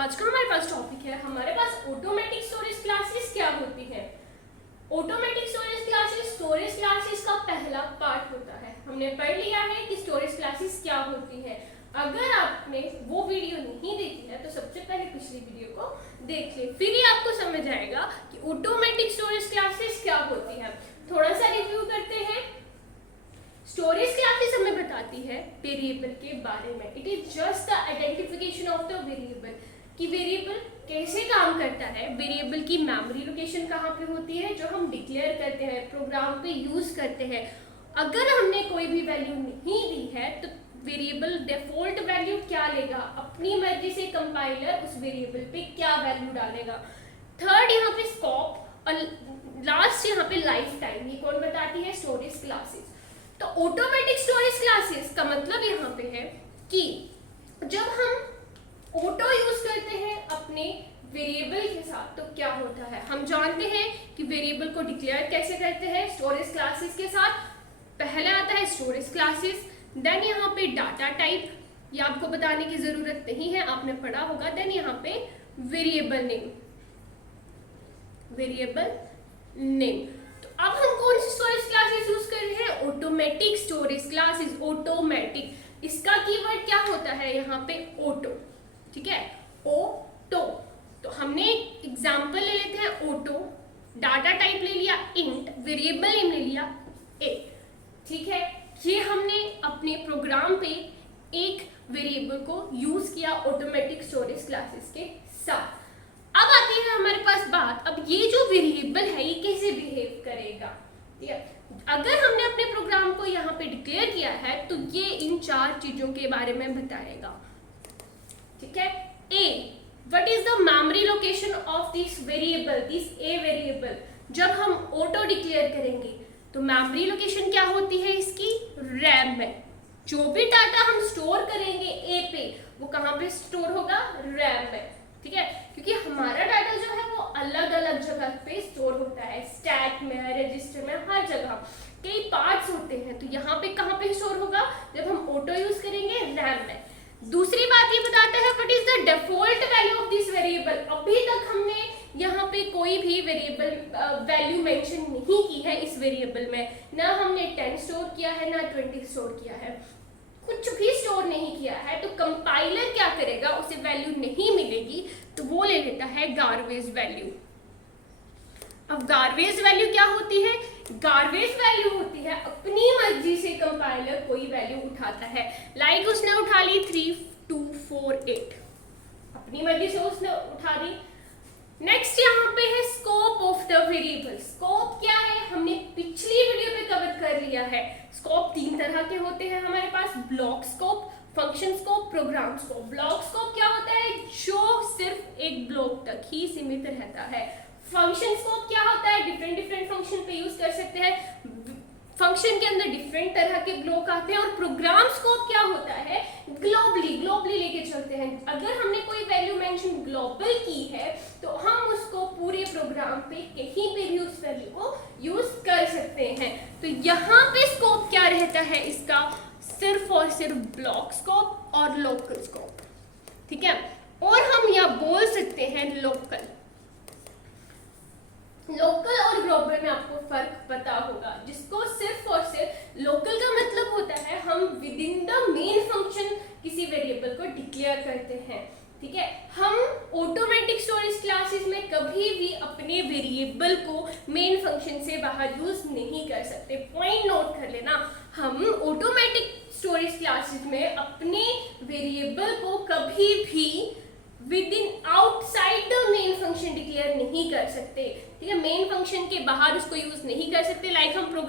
आज का हमारे पास टॉपिक है, हमारे पास ऑटोमेटिक स्टोरेज क्लासेस क्या होती है। ऑटोमेटिक स्टोरेज क्लासेस का पहला पार्ट होता है। हमने पढ़ लिया है कि स्टोरेज क्लासेस क्या होती है। अगर आपने वो वीडियो नहीं देखी है तो सबसे पहले पिछली वीडियो को देख ले, फिर ही आपको समझ आएगा कि ऑटोमेटिक स्टोरेज क्लासेस क्या होती है। थोड़ा सा रिव्यू करते हैं। स्टोरेज क्लासेस हमें बताती है वेरिएबल के बारे में। It is just the identification of the variable, कि वेरिएबल कैसे काम करता है, वेरिएबल की मेमोरी लोकेशन कहाँ पे होती है जो हम डिक्लेयर करते हैं, प्रोग्राम पे यूज करते हैं। अगर हमने कोई भी वैल्यू नहीं दी है तो वेरिएबल डिफॉल्ट वैल्यू क्या लेगा, अपनी मर्जी से कंपाइलर उस वेरिएबल पे क्या वैल्यू डालेगा। थर्ड यहाँ पे स्कोप और लास्ट यहाँ पे लाइफ टाइम, ये कौन बताती है, स्टोरेज क्लासेस। तो ऑटोमेटिक स्टोरेज क्लासेस का मतलब यहाँ पे है कि जब हम ऑटो यूज करते हैं अपने वेरिएबल के साथ तो क्या होता है, हम जानते हैं कि वेरिएबल को डिक्लेयर कैसे करते हैं स्टोरेज क्लासेस के साथ। पहले आता है स्टोरेज क्लासेस, देन यहाँ पे डाटा टाइप, ये आपको बताने की जरूरत नहीं है, आपने पढ़ा होगा। देन यहाँ पे वेरिएबल नेम, तो अब हम कौन सी स्टोरेज क्लासेस यूज कर रहे हैं, ऑटोमेटिक स्टोरेज क्लासेस। ऑटोमेटिक, इसका कीवर्ड क्या होता है यहाँ पे, ऑटो, ठीक है, ऑटो। तो हमने एग्जांपल ले लेते हैं, ऑटो, डाटा टाइप ले लिया इंट, वेरिएबल नेम ले लिया ए, ठीक है। ये हमने अपने प्रोग्राम पे एक वेरिएबल को यूज किया ऑटोमेटिक स्टोरेज क्लासेस के साथ। अब आती है हमारे पास बात, अब ये जो वेरिएबल है ये कैसे बिहेव करेगा, ठीक है। अगर हमने अपने प्रोग्राम को यहाँ पे डिक्लेयर किया है तो ये इन चार चीजों के बारे में बताएगा, ठीक है। A, what is the memory location of this variable, this A variable. जब हम ऑटो डिक्लेयर करेंगे तो मेमोरी लोकेशन क्या होती है इसकी, रैम में। जो भी डाटा हम स्टोर करेंगे ए पे वो कहाँ पे स्टोर होगा, रैम में, ठीक है। क्योंकि हमारा डाटा जो है वो अलग अलग जगह पे स्टोर होता है, स्टैक में, रजिस्टर में, हर जगह कई पार्ट्स होते हैं। तो यहाँ पे कहाँ पे स्टोर होगा, जब हम ऑटो यूज करेंगे रैम में। दूसरी बात ये बताता है what is the default value of this variable. अभी तक हमने यहाँ पे कोई भी वेरिएबल वैल्यू मेंशन नहीं की है इस वेरिएबल में, ना हमने 10 स्टोर किया है ना 20 स्टोर किया है, कुछ भी स्टोर नहीं किया है। तो कंपाइलर क्या करेगा, उसे वैल्यू नहीं मिलेगी तो वो ले लेता है गार्बेज वैल्यू। अब गार्बेज वैल्यू क्या होती है, गार्बेज वैल्यू होती है अपनी मर्जी से कंपाइलर कोई वैल्यू उठाता है। लाइक उसने उठा ली 3248, अपनी मर्जी से उसने उठा दी। नेक्स्ट यहाँ पे है scope of the variable. Scope क्या है, हमने पिछली वीडियो में कवर कर लिया है। स्कोप तीन तरह के होते हैं हमारे पास, block scope, function scope, program scope. Block scope क्या होता है, जो सिर्फ एक ब्लॉक तक ही सीमित रहता है। फंक्शन स्कोप क्या होता है, डिफरेंट फंक्शन पे यूज कर सकते हैं, फंक्शन के अंदर डिफरेंट तरह के ब्लॉक आते हैं। और प्रोग्राम स्कोप क्या होता है, ग्लोबली लेके चलते हैं। अगर हमने कोई वैल्यू मेंशन ग्लोबल की है तो हम उसको पूरे प्रोग्राम पे कहीं पे भी उस वैल्यू को यूज कर सकते हैं। तो यहाँ पे स्कोप क्या रहता है इसका, सिर्फ और सिर्फ ब्लॉक स्कोप और लोकल स्कोप, ठीक है। और हम यहाँ बोल सकते हैं लोकल और ग्लोबल में आपको फर्क पता होगा, जिसको सिर्फ और सिर्फ लोकल का मतलब होता है हम with in the main function किसी वेरिएबल को डिक्लेयर करते हैं, ठीक है। हम ऑटोमेटिक स्टोरेज क्लासेस में कभी भी अपने वेरिएबल को मेन फंक्शन से बाहर यूज नहीं कर सकते। पॉइंट नोट कर लेना, हम ऑटोमेटिक स्टोरेज क्लासेस में अपने वेरिएबल को कभी भी with in outside the main function declare नहीं कर सकते, ठीक है। मेन फंक्शन के बाहर उसको यूज नहीं कर सकते। लाइक हम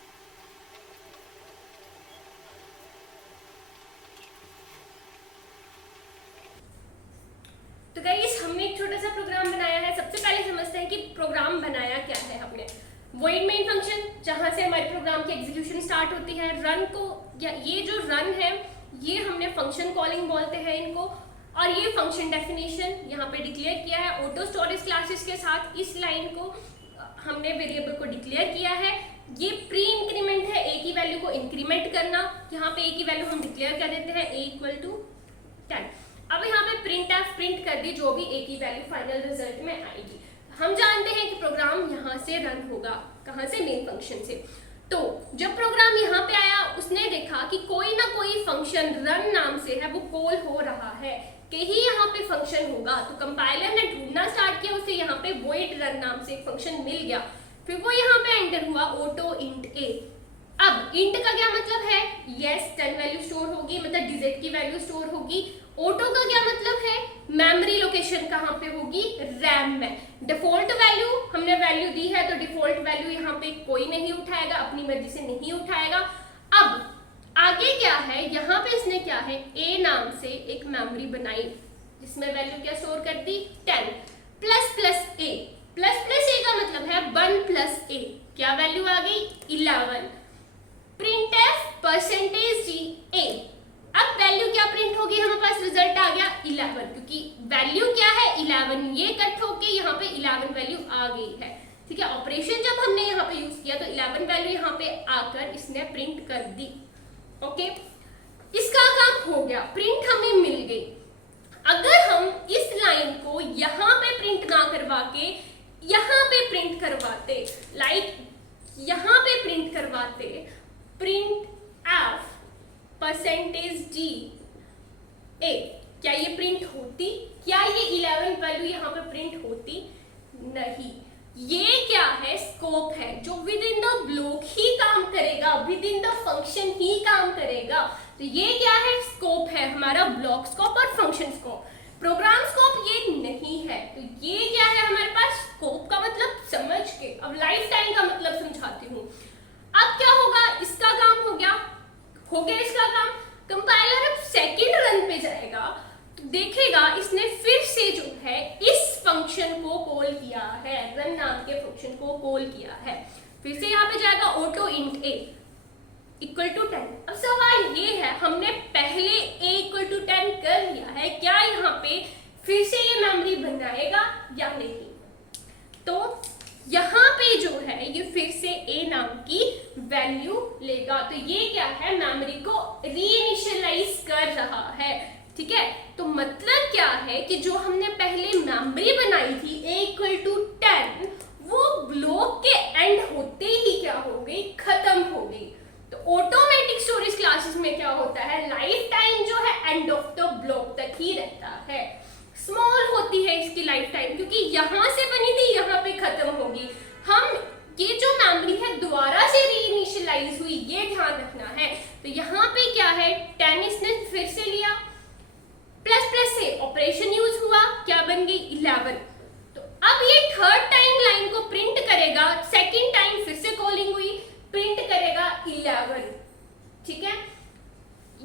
तो गाइस हमने एक छोटा सा प्रोग्राम बनाया है। सबसे पहले समझते हैं कि प्रोग्राम बनाया क्या है हमने। वॉइड मेन फंक्शन, जहां से हमारे प्रोग्राम की एग्जीक्यूशन स्टार्ट होती है। रन को, या ये जो रन है ये हमने फंक्शन कॉलिंग बोलते हैं इनको। और ये फंक्शन डेफिनेशन यहाँ पे डिक्लेयर किया है ऑटो स्टोरेज क्लासेस के साथ। इस लाइन को हमने वेरिएबल को डिक्लेयर किया है। ये प्री इंक्रीमेंट है, ए की वैल्यू को इंक्रीमेंट करना। यहाँ पे ए की वैल्यू हम डिक्लेयर कर देते हैं, ए इक्वल टू 10। अब यहाँ पे प्रिंट एफ प्रिंट कर दी जो भी ए की वैल्यू फाइनल रिजल्ट में आएगी। हम जानते हैं कि प्रोग्राम यहाँ से रन होगा, कहाँ से, मेन फंक्शन से। तो जब प्रोग्राम यहाँ पे आया उसने देखा कि कोई ना कोई फंक्शन रन नाम से है वो कॉल हो रहा है, कि ही यहाँ पे फंक्शन होगा। तो कंपाइलर ने ढूंढना स्टार्ट किया, उसे यहाँ पे void रन नाम से एक फंक्शन मिल गया, फिर वो यहाँ पे एंटर हुआ ऑटो इंट ए। अब इंट का क्या मतलब है, यस 10 वैल्यू स्टोर होगी, मतलब डिजिट की वैल्यू स्टोर होगी। ऑटो का क्या मतलब है, मेमोरी लोकेशन कहाँ पे होगी, रैम में। डिफॉल्ट वैल्यू हमने वैल्यू दी है तो डिफॉल्ट वैल्यू यहाँ पे कोई नहीं उठाएगा, अपनी मर्जी से नहीं उठाएगा। अब आगे क्या है, यहाँ पे इसने क्या है, ए नाम से एक मेमोरी बनाई जिसमें वैल्यू क्या स्टोर कर दी, 10 प्लस प्लस ए। प्लस प्लस ए का मतलब है 1 प्लस ए, क्या वैल्यू आ गई, 11। प्रिंट एफ परसेंटेज जी ए। अब वैल्यू क्या प्रिंट होगी, हमारे पास रिजल्ट आ गया 11, क्योंकि वैल्यू क्या है 11, ये कट होके यहाँ पे 11 वैल्यू आ गई है। ठीक है, ऑपरेशन जब हमने यहाँ पे यूज किया तो 11 वैल्यू यहाँ पे आकर इसने प्रिंट कर दी। ओके, इसका काम हो गया, प्रिंट हमें मिल गई। अगर हम इस लाइन को यहाँ पे प्रिंट ना करवा के यहाँ पे प्रिंट करवाते, लाइक यहाँ पे प्रिंट करवाते, प्रिंट एफ परसेंटेज जी ए, क्या ये प्रिंट होती, क्या ये 11 वैल्यू यहाँ पे प्रिंट होती, नहीं। ये क्या है, स्कोप है जो विद इन द ब्लॉक ही काम करेगा, विद इन द फंक्शन ही काम करेगा। तो ये क्या है, स्कोप है हमारा, ब्लॉक स्कोप और फंक्शन स्कोप। प्रोग्राम स्कोप ये नहीं है, तो ये क्या है हमारे पास, स्कोप का मतलब समझ के। अब लाइफ टाइम का मतलब समझाती हूँ। अब क्या होगा, इसका काम हो गया इसका काम। कंपाइलर अब सेकंड रन पे जाएगा तो देखेगा इसने फिर से जो है इस फंक्शन को कॉल किया है, रन नाम के फंक्शन को कॉल किया है। फिर से यहाँ पे जाएगा auto int a equal to 10। अब सवाल ये है, हमने पहले a इक्वल टू 10 कर लिया है, क्या यहाँ पे फिर से ये मेमोरी बनाएगा या नहीं। तो यहाँ पे जो है ये फिर से a नाम की वैल्यू लेगा, तो ये क्या है, मेमोरी को रीइनिशियलाइज कर रहा है। ठीक है, तो मतलब क्या है कि जो हमने पहले मेमोरी बनाई थी a इक्वल टू 10, वो ब्लॉक के एंड होते ही क्या हो गई, खत्म हो गई। तो ऑटोमेटिक स्टोरेज क्लासेस में क्या होता है, लाइफ टाइम जो है एंड ऑफ द ब्लॉक तक ही रहता है। स्मॉल होती है इसकी लाइफ टाइम, क्योंकि यहाँ से बनी थी यहाँ पे खत्म होगी। हम ये जो मेमोरी है दोबारा से रीइनिशियलाइज हुई, ये ध्यान रखना है। तो यहाँ पे क्या है, 10 इसने फिर से लिया, प्लस प्लस से ऑपरेशन यूज हुआ, क्या बन गई 11। तो अब ये थर्ड टाइम लाइन को प्रिंट करेगा, सेकेंड टाइम फिर से कॉलिंग हुई, प्रिंट करेगा 11। ठीक है,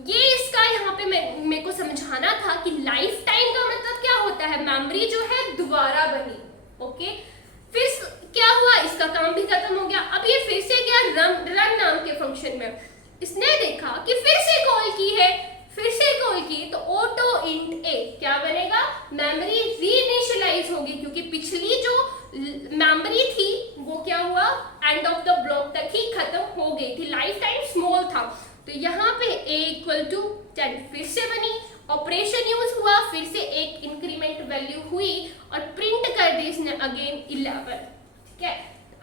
ये इसका यहाँ पे मेरे को समझाना था कि लाइफ टाइम का मतलब क्या होता है, मेमोरी जो है दोबारा बनी। ओके, फिर क्या हुआ, इसका काम भी खत्म हो गया। अब ये फिर से क्या, रन नाम के फंक्शन में इसने देखा कि फिर से कॉल की है, फिर से कॉल की, तो ऑटो इंट ए क्या बनेगा, मेमोरी रीइनिशियलाइज होगी, क्योंकि पिछली जो मेमोरी थी वो क्या हुआ, एंड ऑफ द ब्लॉक तक ही खत्म हो गई थी, लाइफ टाइम स्मॉल था। तो यहाँ पे a इक्वल टू 10 फिर से बनी, ऑपरेशन यूज हुआ, फिर से एक इंक्रीमेंट वैल्यू हुई और प्रिंट कर दी इसने अगेन 11। ठीक है,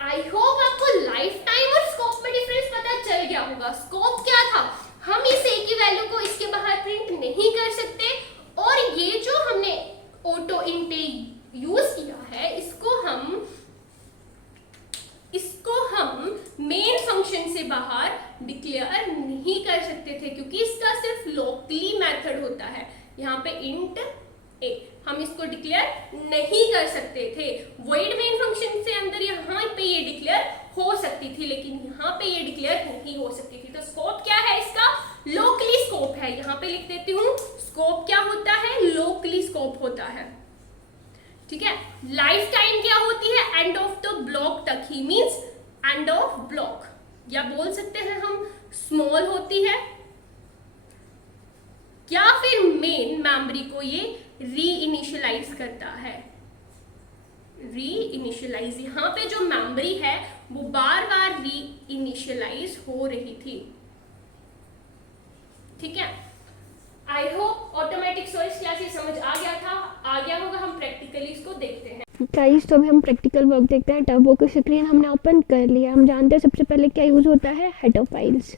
आई होप आपको लाइफ टाइम और स्कोप में डिफरेंस पता चल गया होगा। स्कोप क्या था, हम इस a की वैल्यू को इसके बाहर प्रिंट नहीं कर सकते, और ये जो हमने ऑटो इंट यूज किया है इसको हम मेन फंक्शन से बाहर डिक्लेयर नहीं कर सकते थे, क्योंकि इसका सिर्फ लोकली मेथड होता है। यहाँ पे इंट ए हम इसको डिक्लेयर नहीं कर सकते थे। वॉइड मेन फंक्शन से अंदर यहाँ पे ये डिक्लेयर हो सकती थी, लेकिन यहाँ पे ये डिक्लेयर नहीं हो सकती थी। तो स्कोप क्या है इसका, लोकली स्कोप है। यहाँ पे लिख देती हूँ, स्कोप क्या होता है, लोकली स्कोप होता है। ठीक है, लाइफ टाइम क्या होती है, एंड ऑफ द ब्लॉक तक ही, मींस एंड ऑफ ब्लॉक, या बोल सकते हैं हम स्मॉल होती है, या फिर मेन मेमोरी को ये रीइनिशियलाइज करता है। रीइनिशियलाइज, यहाँ पे जो मेमोरी है वो बार बार रीइनिशियलाइज हो रही थी। ठीक है, I hope automatic storage classes समझ आ गया होगा। हम प्रैक्टिकली इसको देखते हैं गाइस। तो अभी हम प्रैक्टिकल वर्क देखते हैं। टर्बो की स्क्रीन हमने ओपन कर लिया। हम जानते हैं सबसे पहले क्या यूज़ होता है, हेडर फाइल्स।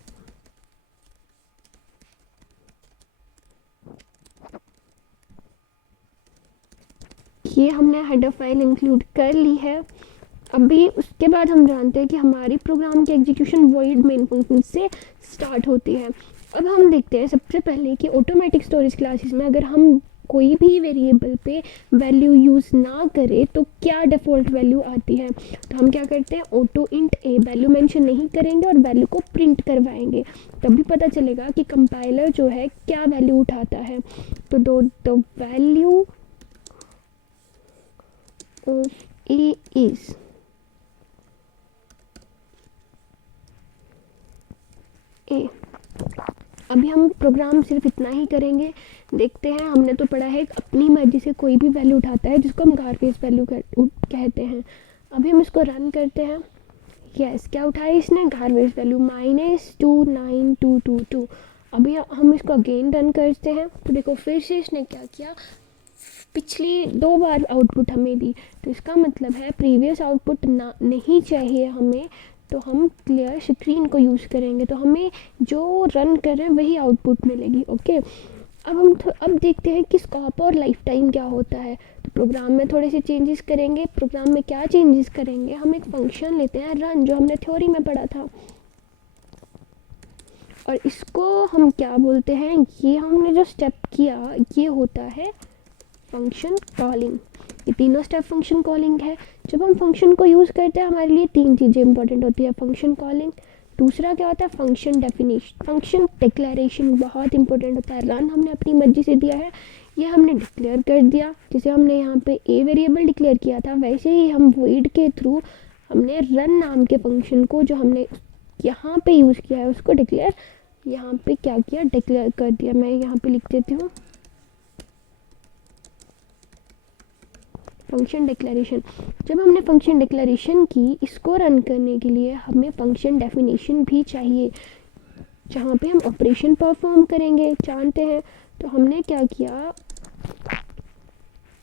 ये हमने हेडर फाइल इंक्लूड कर ली है। अभी उसके बाद हम जानते हैं कि हमारी प्रोग्राम की एग्जीक्यूशन वॉइड मेन फंक्शन से स्टार्ट होती है। अब हम देखते हैं सबसे पहले कि ऑटोमेटिक स्टोरेज क्लासेस में अगर हम कोई भी वेरिएबल पे वैल्यू यूज़ ना करें तो क्या डिफ़ॉल्ट वैल्यू आती है। तो हम क्या करते हैं, ऑटो इंट ए वैल्यू मेंशन नहीं करेंगे और वैल्यू को प्रिंट करवाएंगे। तभी पता चलेगा कि कंपाइलर जो है क्या वैल्यू उठाता है। तो the value of A is a. अभी हम प्रोग्राम सिर्फ इतना ही करेंगे। देखते हैं, हमने तो पढ़ा है अपनी मर्जी से कोई भी वैल्यू उठाता है जिसको हम गारबेज वैल्यू कहते हैं। अभी हम इसको रन करते हैं। यस, क्या उठाया इसने, गारबेज वैल्यू -29222। अभी हम इसको अगेन रन करते हैं तो देखो फिर से इसने क्या किया, पिछली 2 बार आउटपुट हमें दी। तो इसका मतलब है प्रीवियस आउटपुट ना नहीं चाहिए हमें, तो हम क्लियर स्क्रीन को यूज़ करेंगे तो हमें जो रन कर रहे हैं वही आउटपुट मिलेगी। ओके, अब देखते हैं कि स्कोप और लाइफ टाइम क्या होता है। तो प्रोग्राम में थोड़े से चेंजेस करेंगे। प्रोग्राम में क्या चेंजेस करेंगे, हम एक फंक्शन लेते हैं रन, जो हमने थ्योरी में पढ़ा था, और इसको हम क्या बोलते हैं, ये हमने जो स्टेप किया ये होता है फंक्शन कॉलिंग। ये तीनों स्टेप फंक्शन कॉलिंग है। जब हम फंक्शन को यूज़ करते हैं हमारे लिए 3 चीज़ें इंपॉर्टेंट होती है, फंक्शन कॉलिंग, दूसरा क्या होता है फंक्शन डेफिनेशन, फंक्शन डिक्लेरेशन बहुत इंपॉर्टेंट होता है। रन हमने अपनी मर्जी से दिया है, ये हमने डिक्लेयर कर दिया। जैसे हमने यहाँ पे ए वेरिएबल डिक्लेयर किया था, वैसे ही हम वॉइड के थ्रू हमने रन नाम के फंक्शन को जो हमने यहाँ पे यूज़ किया है उसको डिक्लेयर यहाँ पे क्या किया, डिक्लेयर कर दिया। मैं यहाँ पे लिख देती हूँ फंक्शन डिक्लेरेशन। जब हमने फंक्शन डिक्लेरेशन की, इसको रन करने के लिए हमें फंक्शन डेफिनेशन भी चाहिए जहाँ पे हम ऑपरेशन परफॉर्म करेंगे, जानते हैं। तो हमने क्या किया,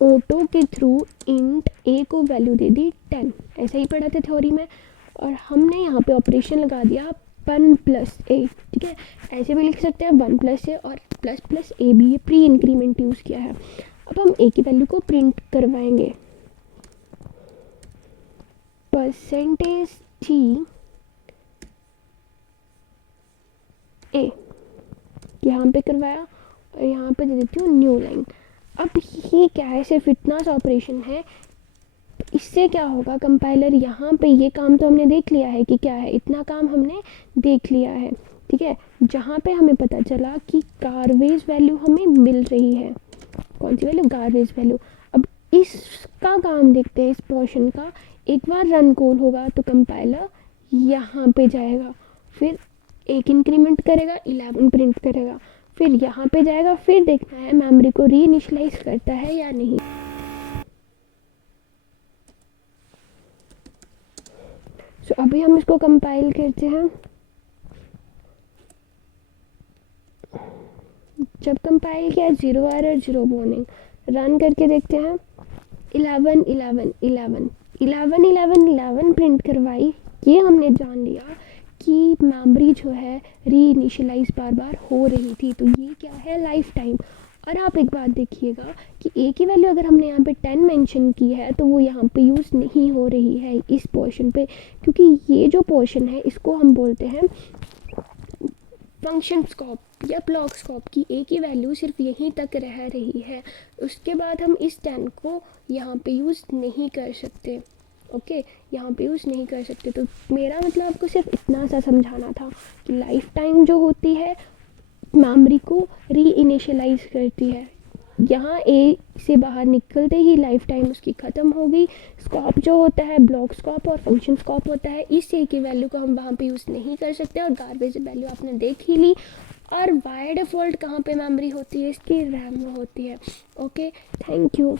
ऑटो के थ्रू इंट ए को वैल्यू दे दी 10, ऐसा ही पढ़ा था थ्योरी में, और हमने यहाँ पे ऑपरेशन लगा दिया 1 + a। ठीक है, ऐसे भी लिख सकते हैं 1 + a और ++ a भी, ये प्री इंक्रीमेंट यूज़ किया है। अब हम ए की वैल्यू को प्रिंट करवाएंगे, %t ए यहाँ पे करवाया और यहाँ पे दे देती हूँ न्यू लाइन। अब ये क्या है, सिर्फ इतना सा ऑपरेशन है। इससे क्या होगा, कंपाइलर यहाँ पे ये काम तो हमने देख लिया है कि क्या है, इतना काम हमने देख लिया है। ठीक है, जहाँ पे हमें पता चला कि गारबेज वैल्यू हमें मिल रही है, कौन सी वैल्यू, गारबेज वैल्यू। अब इसका काम देखते हैं, इस पोर्शन का। एक बार रन कॉल होगा तो कंपाइलर यहाँ पे जाएगा, फिर एक इंक्रीमेंट करेगा, 11 प्रिंट करेगा, फिर यहाँ पे जाएगा, फिर देखना है मेमोरी को रीइनिशियलाइज करता है या नहीं। तो अभी हम इसको कंपाइल करते हैं। जब कंपाइल किया 0 एरर 0 वार्निंग, रन करके देखते हैं 11 11 11 11 11 11 प्रिंट करवाई। ये हमने जान लिया कि मेमोरी जो है रीइनिशियलाइज बार बार हो रही थी। तो ये क्या है, लाइफ टाइम। और आप एक बात देखिएगा कि ए की वैल्यू अगर हमने यहाँ पे 10 मेंशन की है तो वो यहाँ पे यूज़ नहीं हो रही है इस पोर्शन पे, क्योंकि ये जो पोर्शन है इसको हम बोलते हैं फंक्शन स्कोप या ब्लॉक स्कोप की। ए की वैल्यू सिर्फ यहीं तक रह रही है, उसके बाद हम इस 10 को यहाँ पे यूज़ नहीं कर सकते। ओके, यहाँ पे यूज़ नहीं कर सकते। तो मेरा मतलब आपको सिर्फ इतना सा समझाना था कि लाइफ टाइम जो होती है मेमोरी को रीइनिशियलाइज करती है। यहाँ ए से बाहर निकलते ही लाइफ टाइम उसकी ख़त्म हो गई। स्कोप जो होता है ब्लॉक स्कोप और फंक्शन स्कोप होता है, इस ए की वैल्यू को हम वहाँ पे यूज़ नहीं कर सकते। और गारबेज वैल्यू आपने देख ही ली। और बाय डिफ़ॉल्ट कहाँ पे मेमोरी होती है, इसकी रैम में होती है। Okay, thank you.